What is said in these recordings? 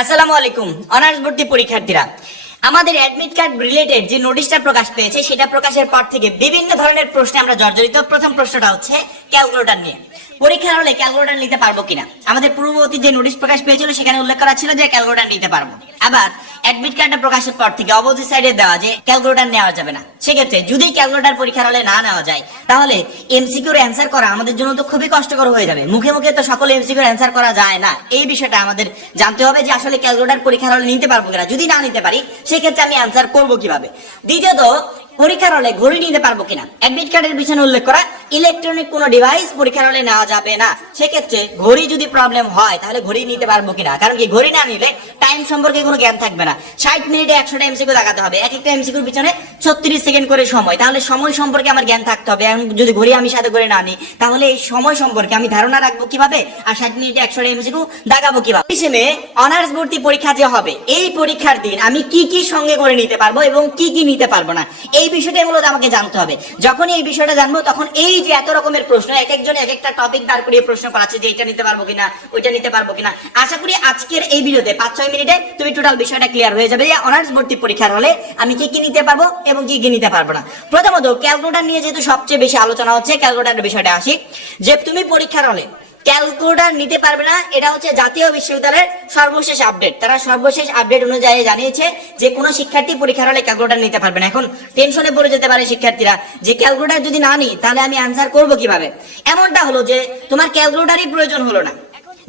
আসসালামু আলাইকুম অনার্স ভর্তি পরীক্ষার্থীরা, আমাদের অ্যাডমিট কার্ড রিলেটেড যে নোটিশটা প্রকাশ পেয়েছে সেটা প্রকাশের পর থেকে বিভিন্ন ধরনের প্রশ্নে আমরা জর্জরিত। প্রথম প্রশ্নটা হচ্ছে ক্যালকুলেটর নিয়ে। পরীক্ষার হলে ক্যালকুলেটর নিতে পারবো কিনা? আমাদের পূর্ববর্তী যে নোটিশ প্রকাশ পেয়েছিল সেখানে উল্লেখ করা ছিল যে ক্যালকুলেটর নিতে পারবো। আবার অ্যাডমিট কার্ডটা প্রকাশের পর থেকে অপোজিট সাইডে দেওয়া যে ক্যালকুলেটর নেওয়া যাবে না। সেক্ষেত্রে যদি ক্যালকুলেটর পরীক্ষার হলে না নেওয়া যায় তাহলে এমসিকিউর অ্যান্সার করা আমাদের জন্য তো খুবই কষ্টকর হয়ে যাবে। মুখে মুখে তো সকল এমসিকিউর অ্যান্সার করা যায় না। এই বিষয়টা আমাদের জানতে হবে যে আসলে ক্যালকুলেটর পরীক্ষার হলে নিতে পারবো কিনা। যদি না নিতে পারি সেক্ষেত্রে আমি অ্যান্সার করবো কিভাবে। দ্বিতীয়ত, পরীক্ষার হলে ঘড়ি নিতে পারবো কিনা। অ্যাডমিট কার্ডের পিছনে উল্লেখ করা ইলেকট্রনিক কোনো ডিভাইস পরীক্ষার হলে নেওয়া যাবে না। সেক্ষেত্রে ঘড়ি যদি প্রবলেম হয় তাহলে ঘড়ি নিতে পারবো কিনা, কারণ কি ঘড়ি না নিলে টাইম সম্পর্কে কোনো জ্ঞান থাকবে না। 60 মিনিটে 100টা এমসিকিউ লাগাতে হবে, এক একটা এমসিকিউর পিছনে 36 সেকেন্ড করে সময়। তাহলে সময় সম্পর্কে আমার জ্ঞান থাকতে হবে। এখন যদি ঘড়ি আমি সাথে করে না নিই তাহলে এই সময় সম্পর্কে আমি ধারণা রাখবো কিভাবে, আর 60 মিনিটে 100টা এমসিকিউ দাগাবো কিভাবে। হিসেবে অনার্স ভর্তি পরীক্ষা যে হবে এই পরীক্ষার দিন আমি কি কি সঙ্গে করে নিতে পারবো এবং কি কি নিতে পারবো না, এই বিষয়টা মূলত আমাকে জানতে হবে। যখন এই বিষয়টা জানবো তখন এই যে এত রকমের প্রশ্ন, এক একজন এক একটা টপিক দাঁড় করিয়ে প্রশ্ন করাচ্ছে যে এটা নিতে পারবো কিনা, ওইটা নিতে পারবো কিনা। আশা করি আজকের এই ভিডিওতে 5-6 মিনিটে তুমি টোটাল বিষয়টা ক্লিয়ার হয়ে যাবে যে অনার্স ভর্তি পরীক্ষার হলে আমি কি কি নিতে পারবো এবং কি কি নিতে পারবো না। প্রথমত ক্যালকুলেটর নিয়ে যেহেতু সবচেয়ে বেশি আলোচনা হচ্ছে, ক্যালকুলেটরের বিষয়টা আসি। যে তুমি পরীক্ষার হলে ক্যালকুলেটর নিতে পারবে না, এটা হচ্ছে জাতীয় বিশ্ববিদ্যালয়ের সর্বশেষ আপডেট। তারা সর্বশেষ আপডেট অনুযায়ী জানিয়েছে যে কোনো শিক্ষার্থী পরীক্ষার হলে ক্যালকুলেটর নিতে পারবে না। এখন টেনশনে পড়ে যেতে পারে শিক্ষার্থীরা যে ক্যালকুলেটর যদি না নিই তাহলে আমি আনসার করবো কিভাবে। এমনটা হলো যে তোমার ক্যালকুলেটরই প্রয়োজন হলো না,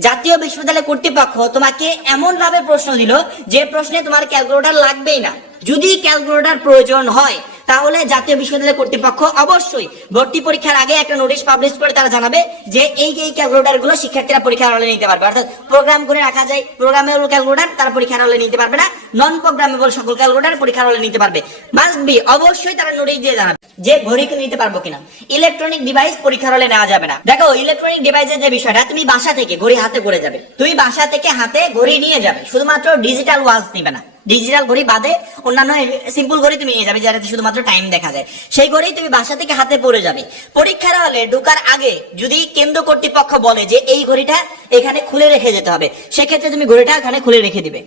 জাতীয় বিশ্ববিদ্যালয় কর্তৃপক্ষ তোমাকে এমন ভাবে প্রশ্ন দিল যে প্রশ্নে তোমার ক্যালকুলেটর লাগবেই না। যদি ক্যালকুলেটর প্রয়োজন হয় তাহলে জাতীয় বিশ্ববিদ্যালয় কর্তৃপক্ষ অবশ্যই ভর্তি পরীক্ষার আগে একটা নোটিশ পাবলিশ করে তারা জানাবে যে এই ক্যালকুলেটর গুলো শিক্ষার্থীরা পরীক্ষার হলে নিতে পারবে। অর্থাৎ প্রোগ্রাম করে রাখা যায় প্রোগ্রামেবল ক্যালকুলেটর তারা পরীক্ষার হলে নিতে পারবে না, নন প্রোগ্রামেবল সকল ক্যালকুলেটর পরীক্ষার হলে নিতে পারবে। মাস্ট বি অবশ্যই তারা নোটিশ দিয়ে জানাবে যে ঘড়ি নিতে পারবো কিনা। ইলেকট্রনিক ডিভাইস পরীক্ষার হলে নেওয়া যাবে না। দেখো ইলেকট্রনিক ডিভাইসের যে বিষয়টা, তুমি বাসা থেকে ঘড়ি হাতে করে যাবে, তুমি বাসা থেকে হাতে ঘড়ি নিয়ে যাবে, শুধুমাত্র ডিজিটাল ওয়াচ নিবে না। ডিজিটাল ঘড়ি বাদে অন্যান্য সিম্পল ঘড়ি তুমি নিয়ে যাবে যেটাতে শুধুমাত্র টাইম দেখা যায়, সেই ঘড়ি তুমি বাসা থেকে হাতে পড়ে যাবে। পরীক্ষার হলে ঢোকার আগে যদি কেন্দ্র কর্তৃপক্ষ বলে যে এই ঘড়িটা এখানে খুলে রেখে যেতে হবে, সেক্ষেত্রে তুমি ঘড়িটা এখানে খুলে রেখে দিবে।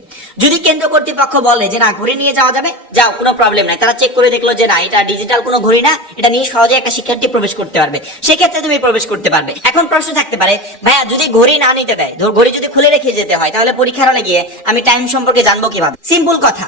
যদি কেন্দ্র কর্তৃপক্ষ বলে যে না ঘড়ি নিয়ে যাওয়া যাবে, যাও, কোনো প্রবলেম নাই, তারা চেক করে দেখলো যে না এটা ডিজিটাল কোনো ঘড়ি না, এটা নিয়ে সহজে একটা শিক্ষার্থী প্রবেশ করতে পারবে, সেক্ষেত্রে তুমি প্রবেশ করতে পারবে। এখন প্রশ্ন থাকতে পারে ভাইয়া যদি ঘড়ি না নিতে দেয়, ঘড়ি যদি খুলে রেখে যেতে হয় তাহলে পরীক্ষার হলে গিয়ে আমি টাইম সম্পর্কে জানবো কিভাবে। সিম্পল কথা,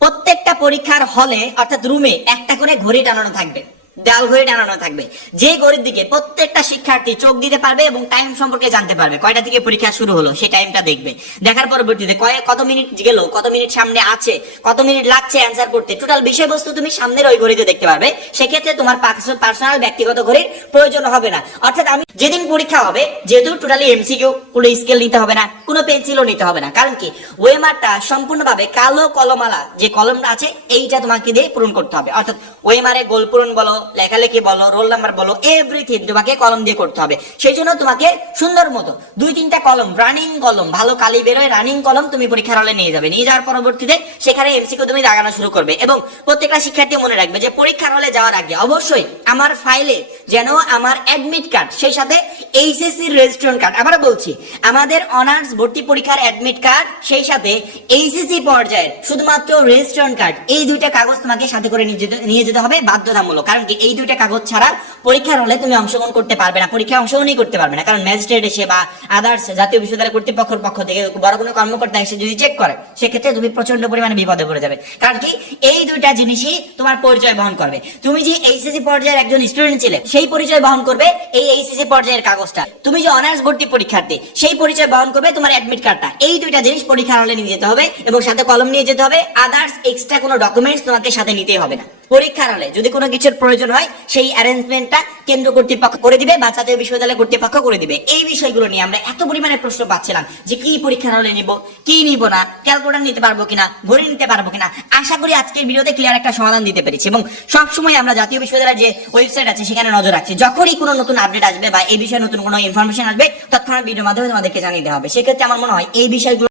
প্রত্যেকটা পরীক্ষার হলে অর্থাৎ রুমে একটা করে ঘড়ি টানানো থাকবে, দেয়াল ঘড়ি টানানো থাকবে। যে ঘড়ির দিকে প্রত্যেকটা শিক্ষার্থী চোখ দিতে পারবে এবং টাইম সম্পর্কে জানতে পারবে, কয়টা থেকে পরীক্ষা শুরু হলো সেই টাইমটা দেখবে। দেখার পরবর্তীতে কত মিনিট গেল, কত মিনিট সামনে আছে, কত মিনিট লাগছে অ্যান্সার করতে, টোটাল বিষয়বস্তু তুমি সামনের ওই ঘড়িতে দেখতে পারবে। সেক্ষেত্রে তোমার পার্সোনাল ব্যক্তিগত ঘড়ির প্রয়োজন হবে না। অর্থাৎ আমি যেদিন পরীক্ষা হবে, যেহেতু টোটালি এমসিকিউ, কোনো স্কেল নিতে হবে না, কোনো পেন্সিলও নিতে হবে না, কারণ কি ওয়েমারটা সম্পূর্ণভাবে কালো কলমালা যে কলমটা আছে এইটা তোমাকে দিয়ে পূরণ করতে হবে। অর্থাৎ ওয়েমারে গোল পূরণ বলো, লেখালেখি বলো, রোল নাম্বার বলো, এভরিথিং তোমাকে কলম দিয়ে করতে হবে। সেই জন্য তোমাকে সুন্দর মতো 2-3টা কলম, রানিং কলম, ভালো কালি বেরোয় রানিং কলম তুমি পরীক্ষার হলে নিয়ে যাবে। নিয়ে যাওয়ার পরবর্তীতে সেখানে এমসিকিউ তুমি দাগানো শুরু করবে। এবং প্রত্যেকটা শিক্ষার্থী মনে রাখবে যে পরীক্ষার হলে যাওয়ার আগে অবশ্যই আমার ফাইলে যেন আমার অ্যাডমিট কার্ড, সেই সাথে এইচএসসি রেজিস্ট্রেশন কার্ড, আবার বলছি আমাদের অনার্স ভর্তি পরীক্ষার অ্যাডমিট কার্ড, সেই সাথে এইচএসসি পর্যায়ের শুধুমাত্র রেজিস্ট্রেশন কার্ড, এই দুইটা কাগজ তোমাকে সাথে করে নিয়ে যেতে হবে বাধ্যতামূলক। কারণ কি এই দুইটা কাগজ ছাড়া পরীক্ষার হলে তুমি অংশগ্রহণ করতে পারবে না, পরীক্ষায় অংশগ্রহণই করতে পারবে না। কারণ ম্যাজিস্ট্রেট এসে বা আদার্স জাতীয় বিশ্ববিদ্যালয় কর্তৃপক্ষের পক্ষ থেকে বড় কোনো কর্মকর্তা এসে যদি চেক করে সেক্ষেত্রে তুমি প্রচন্ড পরিমাণে বিপদে পড়ে যাবে। কারণ কি এই দুইটা জিনিসই তোমার পরিচয় বহন করবে। তুমি যে এইচএসসি পর্যায়ের একজন স্টুডেন্ট ছিলে সেই পরিচয় বহন করবে এই এইচএসসি পর্যায়ের কাগজটা। তুমি যে অনার্স ভর্তি পরীক্ষার্থী সেই পরিচয় বহন করবে তোমার অ্যাডমিট কার্ডটা। এই দুইটা জিনিস পরীক্ষার হলে নিয়ে যেতে হবে এবং সাথে কলম নিয়ে যেতে হবে। আদার্স এক্সট্রা কোনো ডকুমেন্টস তোমাকে সাথে নিতেই হবে না। পরীক্ষার হলে যদি কোনো কিছুর প্রয়োজন হয় সেই অ্যারেঞ্জমেন্টটা কেন্দ্র কর্তৃপক্ষ করে দিবে বা জাতীয় বিশ্ববিদ্যালয় কর্তৃপক্ষ করে দিবে। এই বিষয়গুলো নিয়ে আমরা এত পরিমাণে প্রশ্ন পাচ্ছিলাম যে কি পরীক্ষার হলে নিব, কি নিব না, ক্যালকুলেটর নিতে পারবো কিনা, ঘড়ি নিতে পারবো কিনা। আশা করি আজকের ভিডিওতে ক্লিয়ার একটা সমাধান দিতে পেরেছি এবং সবসময় আমরা জাতীয় বিশ্ববিদ্যালয়ের যে ওয়েবসাইট আছে সেখানে নজর রাখছি। যখনই কোনো নতুন আপডেট আসবে বা এই বিষয়ে নতুন কোনো ইনফরমেশন আসবে তৎক্ষণাৎ ভিডিওর মাধ্যমে তোমাদেরকে জানিয়ে দেওয়া হবে। সেক্ষেত্রে আমার মনে হয় এই বিষয়গুলো